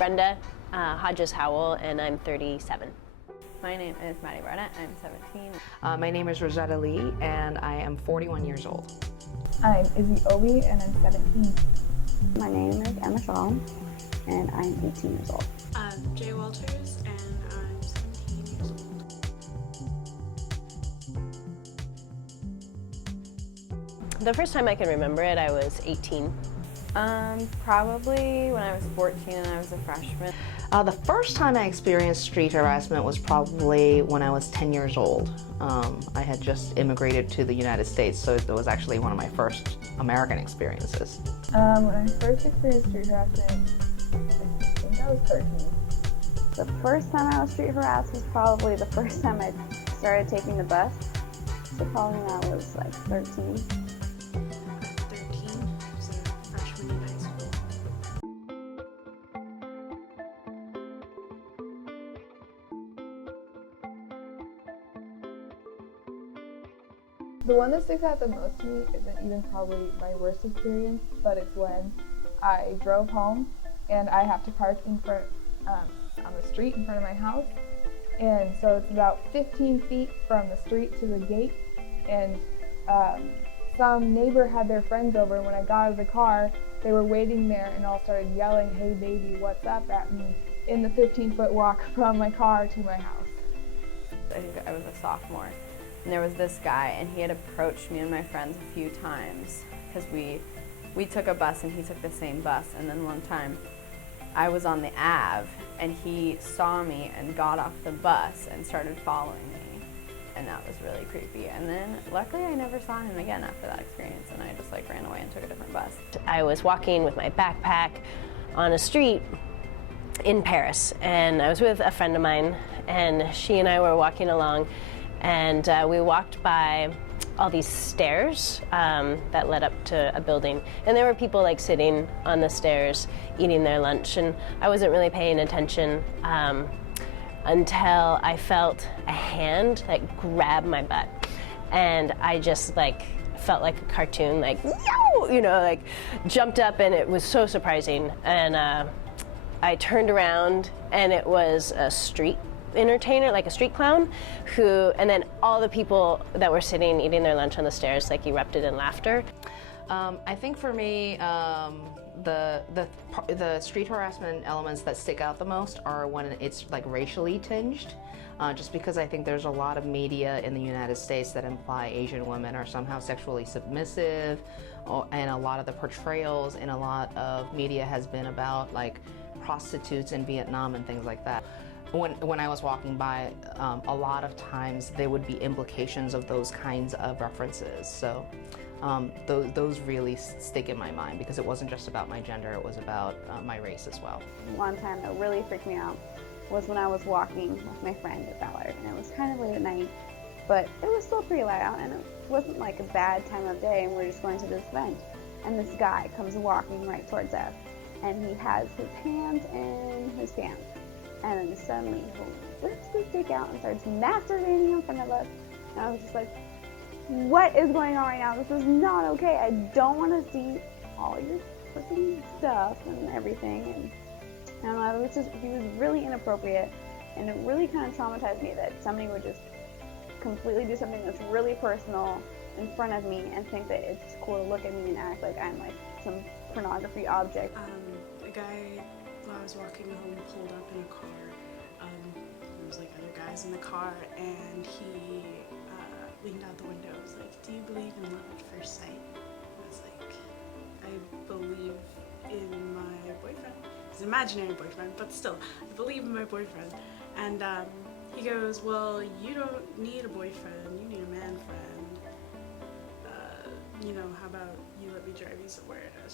Brenda Hodges Howell, and I'm 37. My name is Maddie Barnett. I'm 17. My name is Rosetta Lee, and I am 41 years old. I'm Izzy Obi, and I'm 17. My name is Emma Shaw, and I'm 18 years old. I'm Jay Walters, and I'm 17 years old. The first time I can remember it, I was 18. Probably when I was 14 and I was a freshman. The first time I experienced street harassment was probably when I was 10 years old. I had just immigrated to the United States, so it was actually one of my first American experiences. When I first experienced street harassment, I think I was 13. The first time I was street harassed was probably the first time I started taking the bus. So probably when I was like 13. 13, so freshman in high school. The one that sticks out the most to me isn't even probably my worst experience, but it's when I drove home and I have to park in front, on the street in front of my house. And so it's about 15 feet from the street to the gate. And some neighbor had their friends over, and when I got out of the car, they were waiting there and all started yelling, "Hey baby, what's up?" at me in the 15-foot walk from my car to my house. I think I was a sophomore. And there was this guy, and he had approached me and my friends a few times because we took a bus and he took the same bus. And then one time I was on the Ave and he saw me and got off the bus and started following me. And that was really creepy. And then luckily I never saw him again after that experience, and I just ran away and took a different bus. I was walking with my backpack on a street in Paris, and I was with a friend of mine, and she and I were walking along, and we walked by all these stairs that led up to a building, and there were people sitting on the stairs eating their lunch, and I wasn't really paying attention until I felt a hand grab my butt, and I just felt like a cartoon, no, jumped up, and it was so surprising. And I turned around, and it was a street entertainer, like a street clown, and then all the people that were sitting eating their lunch on the stairs erupted in laughter. I think for me, the street harassment elements that stick out the most are when it's racially tinged. Just because I think there's a lot of media in the United States that imply Asian women are somehow sexually submissive, and a lot of the portrayals in a lot of media has been about prostitutes in Vietnam and things like that. When I was walking by, a lot of times there would be implications of those kinds of references. So those really stick in my mind because it wasn't just about my gender, it was about my race as well. One time that really freaked me out was when I was walking with my friend at Ballard, and it was kind of late at night, but it was still pretty light out, and it wasn't a bad time of day, and we're just going to this event. And this guy comes walking right towards us, and he has his hands in his pants. And then suddenly he whips his dick out and starts masturbating in front of us. And I was just like, what is going on right now? This is not okay. I don't want to see all your freaking stuff and everything. And I don't know, he was really inappropriate. And it really kind of traumatized me that somebody would just completely do something that's really personal in front of me and think that it's cool to look at me and act like I'm some pornography object. A guy, while I was walking home, pulled up in a car. There was other guys in the car, and he leaned out the window. I was like, "Do you believe in love at first sight?" I was like, "I believe in my boyfriend." He's an imaginary boyfriend, but still, I believe in my boyfriend. And he goes, "Well, you don't need a boyfriend, you need a man friend. How about you let me drive you somewhere?" And it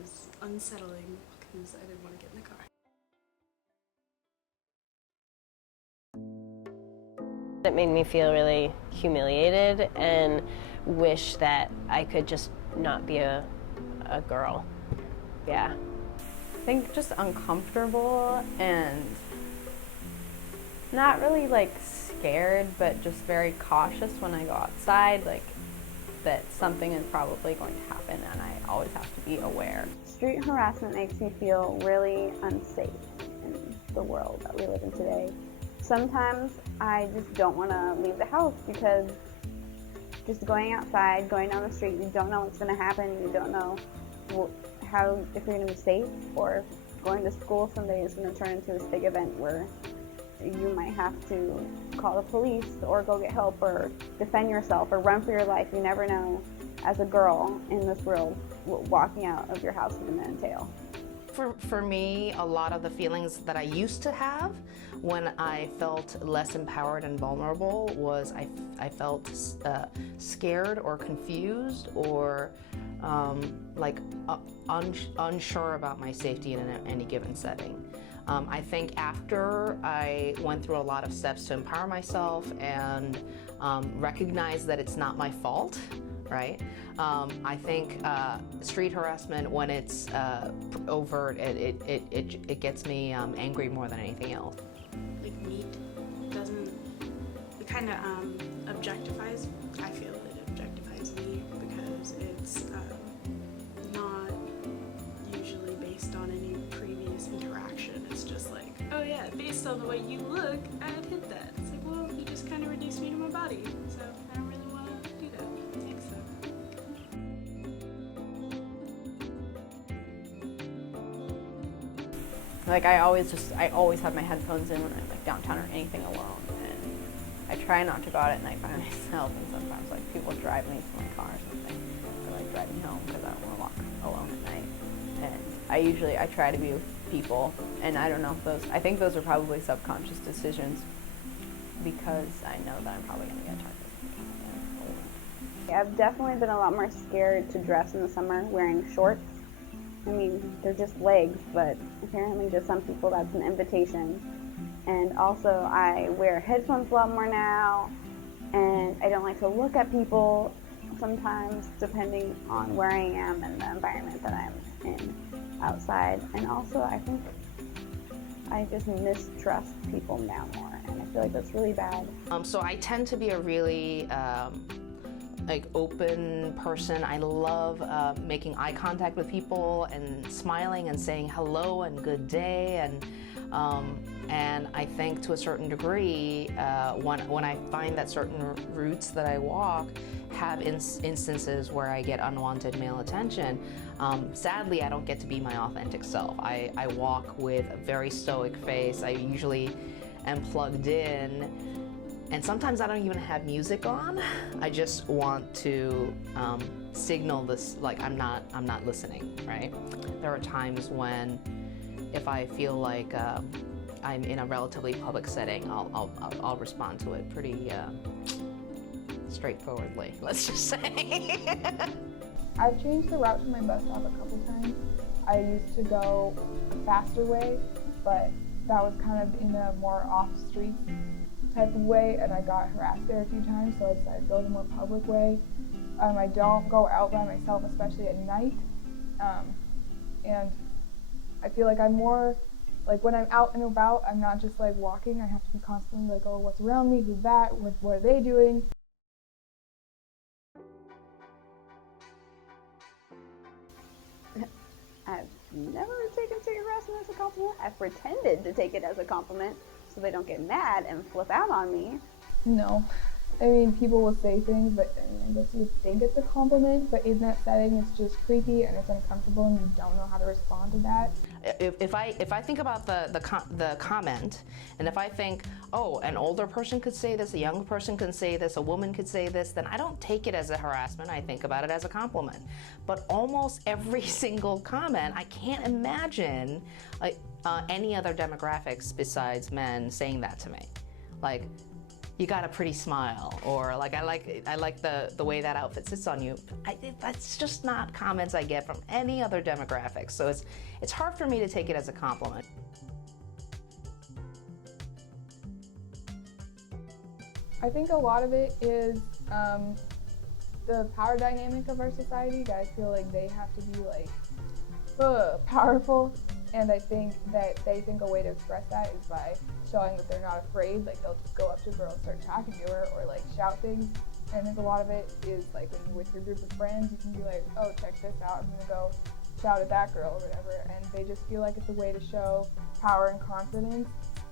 was unsettling because I didn't want to get in the car. It made me feel really humiliated and wish that I could just not be a girl. Yeah. I think just uncomfortable and not really scared, but just very cautious when I go outside. that something is probably going to happen, and I always have to be aware. Street harassment makes me feel really unsafe in the world that we live in today. Sometimes I just don't want to leave the house because just going outside, going down the street, you don't know what's going to happen. You don't know how, if you're going to be safe, or going to school someday is going to turn into this big event where you might have to call the police or go get help or defend yourself or run for your life. You never know, as a girl in this world, what walking out of your house is going to entail. For me, a lot of the feelings that I used to have when I felt less empowered and vulnerable was I felt scared or confused or unsure about my safety in any given setting. I think after I went through a lot of steps to empower myself and recognize that it's not my fault, right? I think street harassment, when it's overt, it gets me angry more than anything else. Like meat doesn't, it kind of objectifies, I feel it objectifies me because it's not usually based on any previous interaction. It's just like, oh yeah, based on the way you look, I'd hit that. It's like, well, you just kind of reduced me to my body, so I don't really want to do that. Thanks, though. Like I always have my headphones in when I'm like downtown or anything alone, and I try not to go out at night by myself. And sometimes like people drive me to my car or something, or like drive me home because I don't want to walk alone at night. And I try to be with people, and I don't know if I think those are probably subconscious decisions because I know that I'm probably going to get targeted. I've definitely been a lot more scared to dress in the summer wearing shorts. I mean, they're just legs, but apparently to some people that's an invitation. And also I wear headphones a lot more now, and I don't like to look at people sometimes depending on where I am and the environment that I'm in outside. And also I think I just mistrust people now more, and I feel like that's really bad. So I tend to be a really open person. I love making eye contact with people and smiling and saying hello and good day, and I think to a certain degree when I find that certain routes that I walk have instances where I get unwanted male attention, sadly I don't get to be my authentic self. I walk with a very stoic face. I usually am plugged in, and sometimes I don't even have music on. I just want to signal this, like I'm not listening, right? There are times when, if I feel like I'm in a relatively public setting, I'll respond to it pretty straightforwardly, let's just say. I've changed the route to my bus stop a couple times. I used to go a faster way, but that was kind of in a more off-street type of way, and I got harassed there a few times, so I decided to go the more public way. I don't go out by myself, especially at night, and I feel like I'm more, like when I'm out and about, I'm not just like walking. I have to be constantly like, oh, what's around me, who's that, what are they doing? I've never taken street harassment as a compliment. I've pretended to take it as a compliment so they don't get mad and flip out on me. No. I mean, people will say things, but I mean, I guess you think it's a compliment, but in that setting, it's just creepy and it's uncomfortable, and you don't know how to respond to that. If I think about the comment, and if I think, oh, an older person could say this, a young person could say this, a woman could say this, then I don't take it as a harassment. I think about it as a compliment. But almost every single comment, I can't imagine any other demographics besides men saying that to me. Like, you got a pretty smile, or like I like the way that outfit sits on you. That's just not comments I get from any other demographics. So it's hard for me to take it as a compliment. I think a lot of it is the power dynamic of our society. Guys feel like they have to be like powerful, and I think that they think a way to express that is by showing that they're not afraid. Like they'll just go up to a girl and start talking to her, or like shout things. And I think a lot of it is like when you're with your group of friends, you can be like, oh, check this out, I'm gonna go shout at that girl or whatever, and they just feel like it's a way to show power and confidence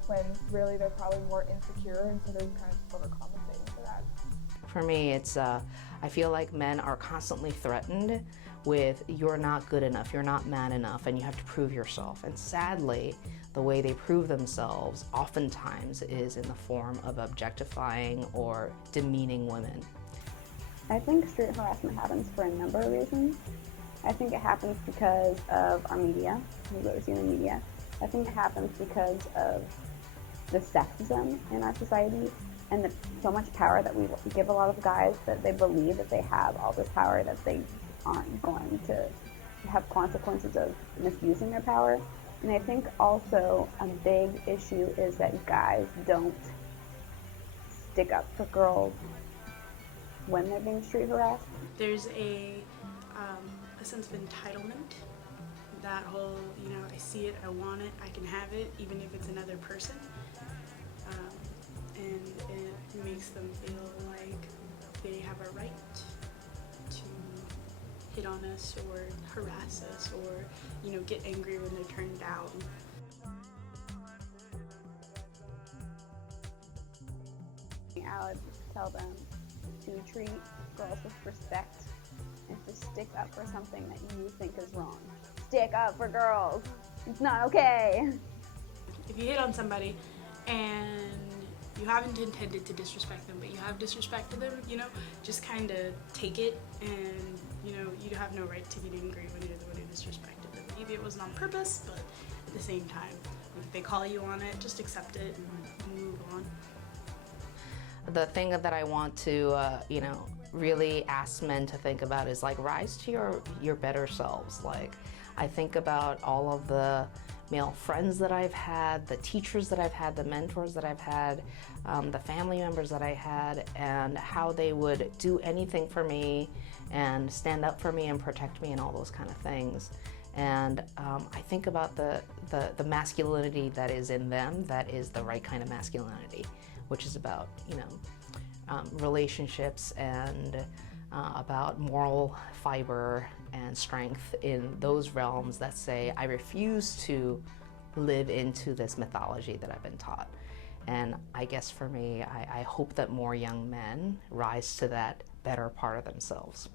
when really they're probably more insecure, and so they're kind of overcompensating for that. For me, it's I feel like men are constantly threatened with you're not good enough, you're not man enough, and you have to prove yourself. And sadly, the way they prove themselves oftentimes is in the form of objectifying or demeaning women. I think street harassment happens for a number of reasons. I think it happens because of our media, what we see in the media. I think it happens because of the sexism in our society and so much power that we give a lot of guys, that they believe that they have all this power, that they aren't going to have consequences of misusing their power. And I think also a big issue is that guys don't stick up for girls when they're being street harassed. There's a sense of entitlement. That whole, I see it, I want it, I can have it, even if it's another person. And it makes them feel like they have a right to hit on us or harass us or, get angry when they're turned down. I would tell them to treat girls with respect and to stick up for something that you think is wrong. Stick up for girls. It's not okay. If you hit on somebody and you haven't intended to disrespect them, but you have disrespected them, just kind of take it, and you have no right to get angry when you're the one who disrespected them. Maybe it wasn't on purpose, but at the same time, if they call you on it, just accept it and move on. The thing that I want to, really ask men to think about is like rise to your better selves. Like, I think about all of the male friends that I've had, the teachers that I've had, the mentors that I've had, the family members that I had, and how they would do anything for me and stand up for me and protect me and all those kind of things. And I think about the masculinity that is in them, that is the right kind of masculinity, which is about, relationships and about moral fiber and strength in those realms that say, I refuse to live into this mythology that I've been taught. And I guess for me, I hope that more young men rise to that better part of themselves.